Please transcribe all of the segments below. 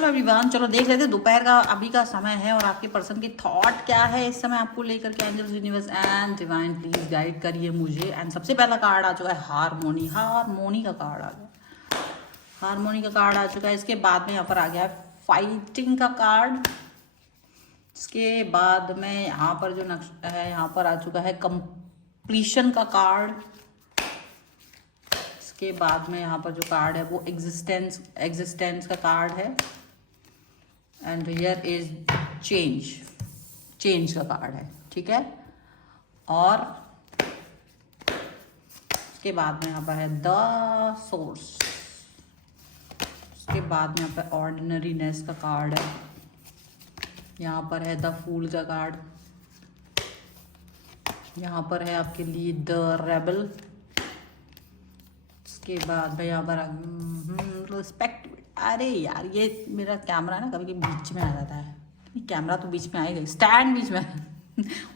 Hello everyone, चलो देख लेते हैं दोपहर का अभी का समय है और आपके पर्सन की थॉट क्या है इस समय आपको लेकर के। Angels, universe and divine please guide करिए मुझे। एंड सबसे पहला कार्ड आ चुका है हारमोनी। हारमोनी का कार्ड आ गया, हारमोनी का कार्ड आ चुका है। इसके बाद में यहाँ पर आ गया है फाइटिंग का कार्ड। इसके बाद में यहाँ पर जो नक्शा है यहाँ पर आ चुका है कंप्लीशन का कार्ड। के बाद में यहाँ पर जो कार्ड है वो एग्जिस्टेंस का कार्ड है। एंड हियर इज चेंज का कार्ड है, ठीक है। और उसके बाद में यहाँ पर है द सोर्स। उसके बाद में यहाँ पर ऑर्डिनरीनेस का कार्ड है। यहाँ पर है द फूल का कार्ड। यहाँ पर है आपके लिए द रेबल। के बाद भाई यहाँ पर रिस्पेक्ट। अरे यार ये मेरा कैमरा ना कभी कभी बीच में आ जाता है। कैमरा तो बीच में आएगा, स्टैंड बीच में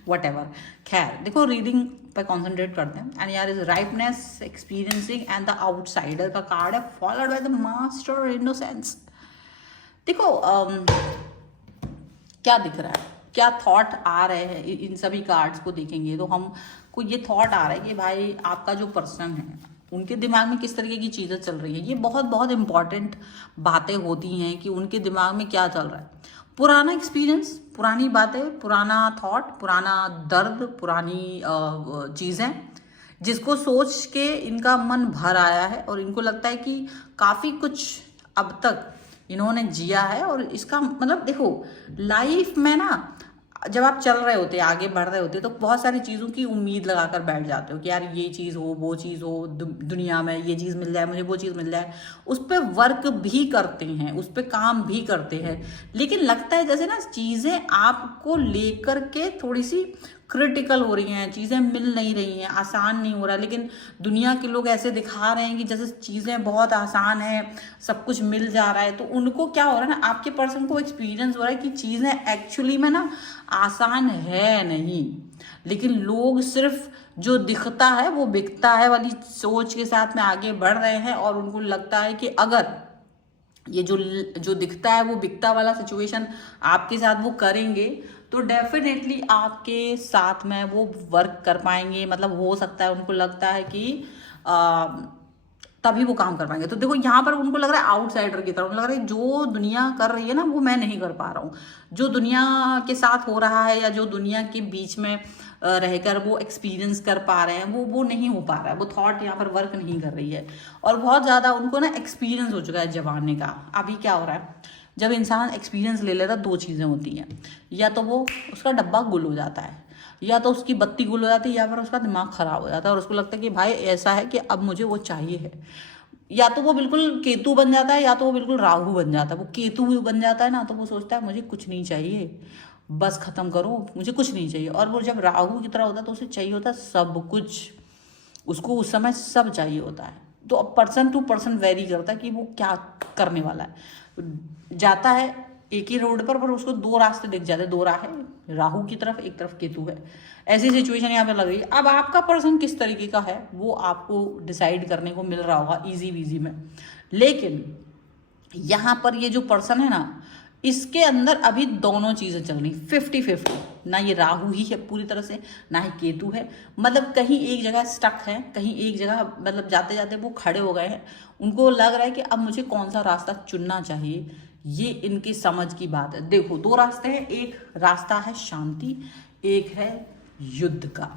वट एवर। खैर देखो, रीडिंग पे कॉन्सेंट्रेट करते हैं। एंड यार is ripeness, experiencing and the outsider का कार्ड है, followed by the master innocence. देखो क्या दिख रहा है, क्या थॉट आ रहे हैं इन सभी कार्ड्स को देखेंगे तो हमको ये थॉट आ रहा है कि भाई आपका जो पर्सन है उनके दिमाग में किस तरीके की चीज़ें चल रही हैं। ये बहुत बहुत इंपॉर्टेंट बातें होती हैं कि उनके दिमाग में क्या चल रहा है। पुराना एक्सपीरियंस, पुरानी बातें, पुराना थॉट, पुराना दर्द, पुरानी चीज़ें जिसको सोच के इनका मन भर आया है और इनको लगता है कि काफ़ी कुछ अब तक इन्होंने जिया है। और इसका मतलब देखो, लाइफ में ना जब आप चल रहे होते हैं, आगे बढ़ रहे होते हैं, तो बहुत सारी चीज़ों की उम्मीद लगाकर बैठ जाते हो कि यार ये चीज़ हो, वो चीज़ हो, दुनिया में ये चीज़ मिल जाए मुझे, वो चीज़ मिल जाए। उस पर वर्क भी करते हैं, उस पर काम भी करते हैं, लेकिन लगता है जैसे ना चीज़ें आपको लेकर के थोड़ी सी क्रिटिकल हो रही हैं, चीज़ें मिल नहीं रही हैं, आसान नहीं हो रहा। लेकिन दुनिया के लोग ऐसे दिखा रहे हैं कि जैसे चीज़ें बहुत आसान है, सब कुछ मिल जा रहा है। तो उनको क्या हो रहा है ना, आपके पर्सन को एक्सपीरियंस हो रहा है कि चीज़ें एक्चुअली में ना आसान है नहीं। लेकिन लोग सिर्फ जो दिखता है वो बिकता है वाली सोच के साथ में आगे बढ़ रहे हैं। और उनको लगता है कि अगर ये जो दिखता है वो बिकता वाला सिचुएशन आपके साथ वो करेंगे तो डेफिनेटली आपके साथ में वो वर्क कर पाएंगे। मतलब हो सकता है उनको लगता है कि तभी वो काम कर पाएंगे। तो देखो यहाँ पर उनको लग रहा है आउटसाइडर की तरह, उनको लग रहा है जो दुनिया कर रही है ना वो मैं नहीं कर पा रहा हूँ। जो दुनिया के साथ हो रहा है या जो दुनिया के बीच में रहकर वो एक्सपीरियंस कर पा रहे हैं वो नहीं हो पा रहा है। वो थॉट यहाँ पर वर्क नहीं कर रही है। और बहुत ज़्यादा उनको ना एक्सपीरियंस हो चुका है जमाने का। अभी क्या हो रहा है, जब इंसान एक्सपीरियंस ले लेता दो चीज़ें होती हैं, या तो वो उसका डब्बा गुल हो जाता है, या तो उसकी बत्ती गुल हो जाती है, या फिर उसका दिमाग खराब हो जाता है और उसको लगता है कि भाई ऐसा है कि अब मुझे वो चाहिए है। या तो वो बिल्कुल केतु बन जाता है या तो वो बिल्कुल राहु बन जाता है। वो केतु बन जाता है ना तो वो सोचता है मुझे कुछ नहीं चाहिए, बस खत्म करो, मुझे कुछ नहीं चाहिए। और वो जब राहु की तरह होता है तो उसे चाहिए होता है सब कुछ, उसको उस समय सब चाहिए होता है। तो अब पर्सन टू पर्सन वेरी करता है कि वो क्या करने वाला है। जाता है एक ही रोड पर उसको दो रास्ते दिख जाते हैं, दो राह है, राहु की तरफ एक तरफ केतु है। ऐसी सिचुएशन यहाँ पे लग रही है। अब आपका पर्सन किस तरीके का है वो आपको डिसाइड करने को मिल रहा होगा इजी वीजी में। लेकिन यहाँ पर ये जो पर्सन है ना, इसके अंदर अभी दोनों चीज़ें चल रही 50-50। ना ये राहु ही है पूरी तरह से, ना ही केतु है। मतलब कहीं एक जगह स्टक है, कहीं एक जगह मतलब जाते जाते वो खड़े हो गए हैं। उनको लग रहा है कि अब मुझे कौन सा रास्ता चुनना चाहिए, ये इनकी समझ की बात है। देखो दो रास्ते हैं, एक रास्ता है शांति, एक है युद्ध का।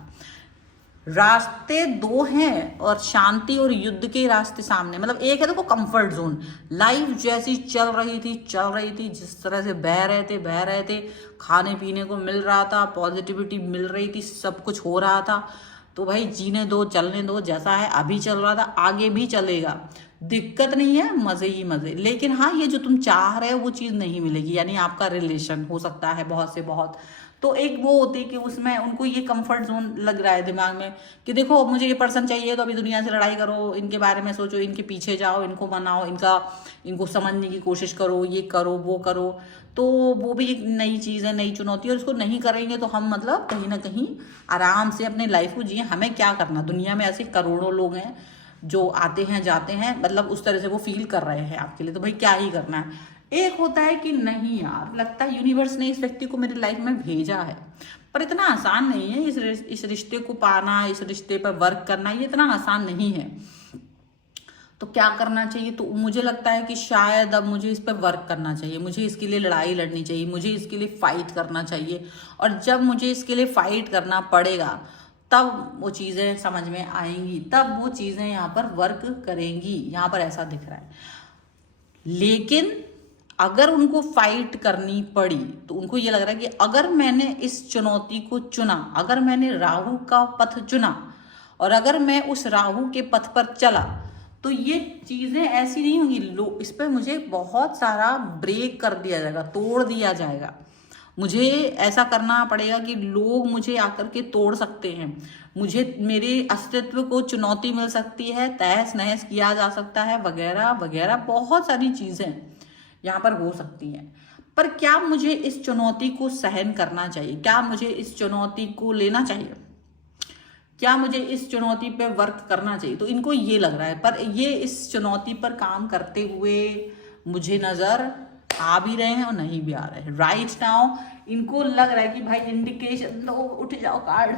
रास्ते दो हैं और शांति और युद्ध के रास्ते सामने। मतलब एक है देखो कंफर्ट जोन, लाइफ जैसी चल रही थी, जिस तरह से बह रहे थे, खाने पीने को मिल रहा था, पॉजिटिविटी मिल रही थी, सब कुछ हो रहा था। तो भाई जीने दो, चलने दो, जैसा है अभी चल रहा था आगे भी चलेगा, दिक्कत नहीं है, मजे ही मजे। लेकिन हाँ, ये जो तुम चाह रहे हो वो चीज़ नहीं मिलेगी। यानी आपका रिलेशन हो सकता है बहुत से बहुत, तो एक वो होती है कि उसमें उनको ये कंफर्ट जोन लग रहा है दिमाग में कि देखो मुझे ये पर्सन चाहिए तो अभी दुनिया से लड़ाई करो, इनके बारे में सोचो, इनके पीछे जाओ, इनको मनाओ, इनको समझने की कोशिश करो, ये करो वो करो। तो वो भी एक नई चीज़ है, नई चुनौती है। और इसको नहीं करेंगे तो हम मतलब कहीं ना कहीं आराम से अपनी लाइफ को जिए। हमें क्या करना, दुनिया में ऐसे करोड़ों लोग हैं जो आते हैं जाते हैं, मतलब उस तरह से वो फील कर रहे हैं आपके लिए, तो भाई क्या ही करना है। एक होता है कि नहीं यार, लगता है यूनिवर्स ने इस व्यक्ति को मेरी लाइफ में भेजा है, पर इतना आसान नहीं है इस रिश्ते को पाना, इस रिश्ते पर वर्क करना, ये इतना आसान नहीं है। तो क्या करना चाहिए? तो मुझे लगता है कि शायद अब मुझे इस पर वर्क करना चाहिए, मुझे इसके लिए लड़ाई लड़नी चाहिए, मुझे इसके लिए फाइट करना चाहिए। और जब मुझे इसके लिए फाइट करना पड़ेगा तब वो चीज़ें समझ में आएंगी, तब वो चीज़ें यहाँ पर वर्क करेंगी। यहाँ पर ऐसा दिख रहा है। लेकिन अगर उनको फाइट करनी पड़ी तो उनको ये लग रहा है कि अगर मैंने इस चुनौती को चुना, अगर मैंने राहु का पथ चुना और अगर मैं उस राहु के पथ पर चला तो ये चीज़ें ऐसी नहीं होंगी, इस पर मुझे बहुत सारा ब्रेक कर दिया जाएगा, तोड़ दिया जाएगा। मुझे ऐसा करना पड़ेगा कि लोग मुझे आकर के तोड़ सकते हैं, मुझे मेरे अस्तित्व को चुनौती मिल सकती है, तहस नहस किया जा सकता है, वगैरह वगैरह बहुत सारी चीज़ें यहाँ पर हो सकती हैं। पर क्या मुझे इस चुनौती को सहन करना चाहिए? क्या मुझे इस चुनौती को लेना चाहिए? क्या मुझे इस चुनौती पे वर्क करना चाहिए? तो इनको ये लग रहा है, पर ये इस चुनौती पर काम करते हुए मुझे नजर आ भी रहे हैं और नहीं भी आ रहे हैं। राइट नाउ इनको लग रहा है कि भाई इंडिकेशन दो, उठ जाओ कार्ड,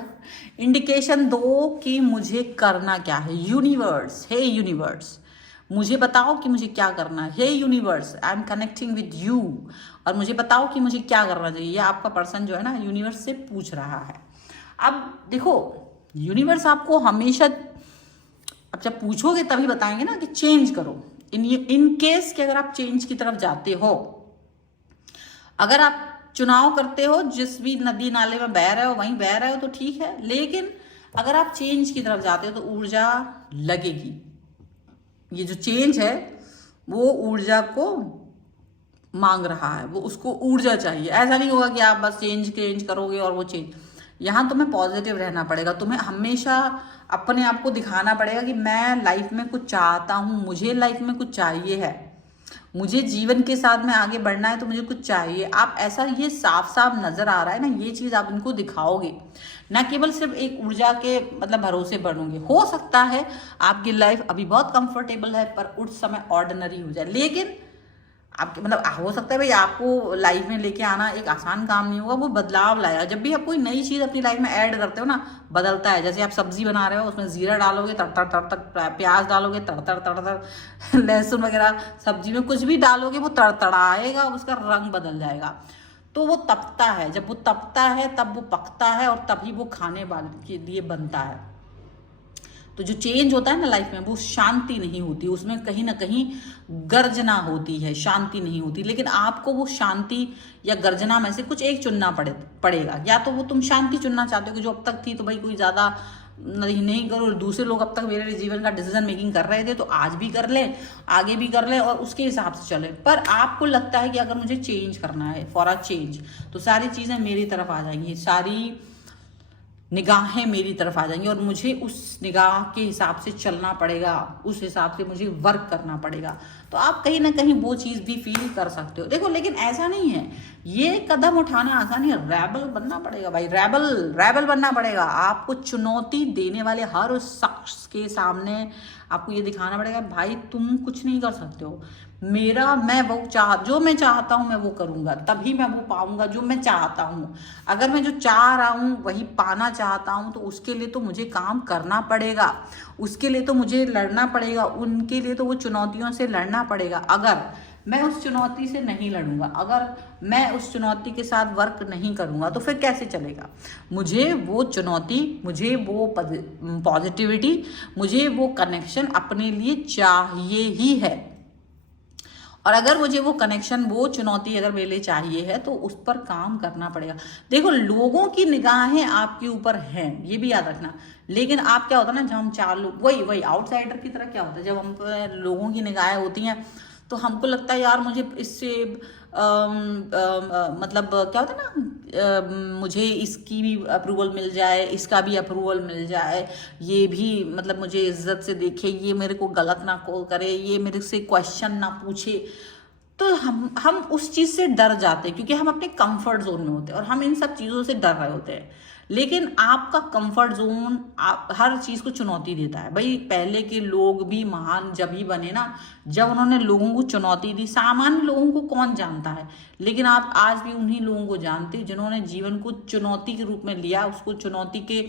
इंडिकेशन दो कि मुझे करना क्या है। यूनिवर्स, हे यूनिवर्स, मुझे बताओ कि मुझे क्या करना है। Hey universe, I am connecting with you, और मुझे बताओ कि मुझे क्या करना चाहिए। ये आपका पर्सन जो है ना यूनिवर्स से पूछ रहा है। अब देखो, यूनिवर्स आपको हमेशा, अब जब पूछोगे तभी बताएंगे ना कि चेंज करो। इन केस कि अगर आप चेंज की तरफ जाते हो, अगर आप चुनाव करते हो, जिस भी नदी नाले में बह रहे हो वहीं बह रहे हो तो ठीक है, लेकिन अगर आप चेंज की तरफ जाते हो तो ऊर्जा लगेगी। ये जो चेंज है वो ऊर्जा को मांग रहा है, वो उसको ऊर्जा चाहिए। ऐसा नहीं होगा कि आप बस चेंज करोगे और वो चेंज। यहाँ तुम्हें पॉजिटिव रहना पड़ेगा, तुम्हें हमेशा अपने आप को दिखाना पड़ेगा कि मैं लाइफ में कुछ चाहता हूँ, मुझे लाइफ में कुछ चाहिए है, मुझे जीवन के साथ में आगे बढ़ना है, तो मुझे कुछ चाहिए। आप ऐसा, ये साफ साफ नजर आ रहा है ना, ये चीज आप इनको दिखाओगे, ना केवल सिर्फ एक ऊर्जा के मतलब भरोसे बनोगे। हो सकता है आपकी लाइफ अभी बहुत कंफर्टेबल है पर उस समय ऑर्डिनरी हो जाए, लेकिन आपके मतलब हो सकता है भाई आपको लाइफ में लेके आना एक आसान काम नहीं होगा, वो बदलाव लाएगा। जब भी आप कोई नई चीज़ अपनी लाइफ में ऐड करते हो ना, बदलता है। जैसे आप सब्जी बना रहे हो, उसमें जीरा डालोगे, तड़तड़ तड़तड़, प्याज डालोगे, तड़तड़ तड़तड़, लहसुन वगैरह सब्जी में कुछ भी डालोगे वो तड़तड़ाएगा, उसका रंग बदल जाएगा। तो वो तपता है, जब वो तपता है तब वो पकता है और तभी वो खाने वाले के लिए बनता है। तो जो चेंज होता है ना लाइफ में, वो शांति नहीं होती, उसमें कहीं ना कहीं गर्जना होती है, शांति नहीं होती। लेकिन आपको वो शांति या गर्जना में से कुछ एक चुनना पड़ेगा। या तो वो तुम शांति चुनना चाहते हो कि जो अब तक थी तो भाई कोई ज़्यादा नहीं करो, और दूसरे लोग अब तक मेरे जीवन का डिसीजन मेकिंग कर रहे थे तो आज भी कर ले, आगे भी कर ले, और उसके हिसाब से चले। पर आपको लगता है कि अगर मुझे चेंज करना है, फॉर अ चेंज, तो सारी चीज़ें मेरी तरफ आ जाएंगी, सारी निगाहें मेरी तरफ आ जाएंगी और मुझे उस निगाह के हिसाब से चलना पड़ेगा, उस हिसाब से मुझे वर्क करना पड़ेगा। तो आप कहीं ना कहीं वो चीज़ भी फील कर सकते हो। देखो, लेकिन ऐसा नहीं है, ये कदम उठाना आसान है, रैबल बनना पड़ेगा भाई, रैबल बनना पड़ेगा। आपको चुनौती देने वाले हर उस शख्स के सामने आपको ये दिखाना पड़ेगा भाई तुम कुछ नहीं कर सकते हो। मैं वो जो मैं चाहता हूँ मैं वो करूँगा, तभी मैं वो पाऊंगा जो मैं चाहता हूँ। अगर मैं जो चाह रहा हूँ वही पाना चाहता हूँ तो उसके लिए तो मुझे काम करना पड़ेगा, उसके लिए तो मुझे लड़ना पड़ेगा, उनके लिए तो वो चुनौतियों से लड़ना पड़ेगा। अगर मैं उस चुनौती से नहीं लड़ूंगा, अगर मैं उस चुनौती के साथ वर्क नहीं करूंगा तो फिर कैसे चलेगा? मुझे वो चुनौती, मुझे वो पॉजिटिविटी, मुझे वो कनेक्शन अपने लिए चाहिए ही है। और अगर मुझे वो कनेक्शन, वो चुनौती अगर मेरे लिए चाहिए है तो उस पर काम करना पड़ेगा। देखो, लोगों की निगाहें आपके ऊपर हैं, ये भी याद रखना। लेकिन आप क्या होता है ना, जब हम चार लोग, वही आउटसाइडर की तरह क्या होता है, जब हम पर लोगों की निगाहें होती हैं तो हमको लगता है यार मुझे इससे मतलब क्या होता है ना, मुझे इसकी भी अप्रूवल मिल जाए, इसका भी अप्रूवल मिल जाए, ये भी मतलब मुझे इज्जत से देखे, ये मेरे को गलत ना को करे, ये मेरे से क्वेश्चन ना पूछे। तो हम उस चीज़ से डर जाते हैं क्योंकि हम अपने कंफर्ट जोन में होते हैं और हम इन सब चीज़ों से डर रहे होते हैं। लेकिन आपका कंफर्ट जोन आप हर चीज़ को चुनौती देता है। भाई पहले के लोग भी महान जब ही बने ना, जब उन्होंने लोगों को चुनौती दी। सामान्य लोगों को कौन जानता है, लेकिन आप आज भी उन्हीं लोगों को जानते हो जिन्होंने जीवन को चुनौती के रूप में लिया, उसको चुनौती के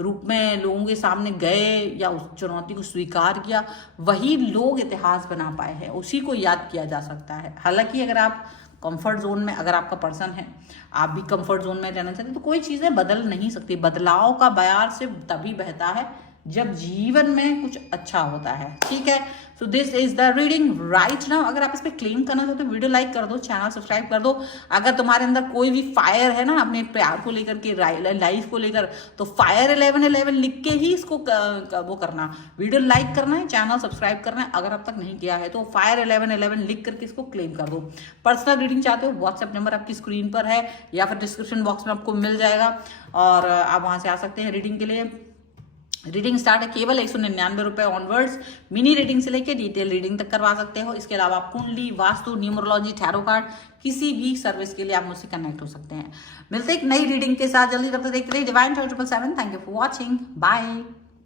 रूप में लोगों के सामने गए या उस चुनौती को स्वीकार किया। वही लोग इतिहास बना पाए हैं, उसी को याद किया जा सकता है। हालांकि अगर आप कंफर्ट जोन में, अगर आपका पर्सन है, आप भी कंफर्ट जोन में रहना चाहते हैं, तो कोई चीज़ें बदल नहीं सकती। बदलाव का बयार सिर्फ तभी बहता है जब जीवन में कुछ अच्छा होता है। ठीक है, so this is the reading right now. अगर आप इस पर क्लेम करना चाहते हो, वीडियो लाइक कर दो, चैनल सब्सक्राइब कर दो। अगर तुम्हारे अंदर कोई भी फायर है ना अपने प्यार को लेकर के, लाइफ को लेकर, तो फायर 1111 लिख के ही इसको वो करना, वीडियो लाइक करना है, चैनल सब्सक्राइब करना है। अगर अब तक नहीं किया है तो फायर 1111 लिख करके इसको क्लेम कर दो। पर्सनल रीडिंग चाहते हो, व्हाट्सएप नंबर आपकी स्क्रीन पर है या फिर डिस्क्रिप्शन बॉक्स में आपको मिल जाएगा, और आप वहां से आ सकते हैं रीडिंग के लिए। रीडिंग स्टार्ट है केवल 199 रुपए ऑनवर्ड्स। मिनी रीडिंग से लेकर डिटेल रीडिंग तक करवा सकते हो। इसके अलावा आप कुंडली, वास्तु, न्यूमरोलॉजी, टैरो कार्ड, किसी भी सर्विस के लिए आप मुझसे कनेक्ट हो सकते हैं। मिलते हैं एक नई रीडिंग के साथ जल्दी। तब तक देखते रहिए divine 777। Thank you for watching, bye.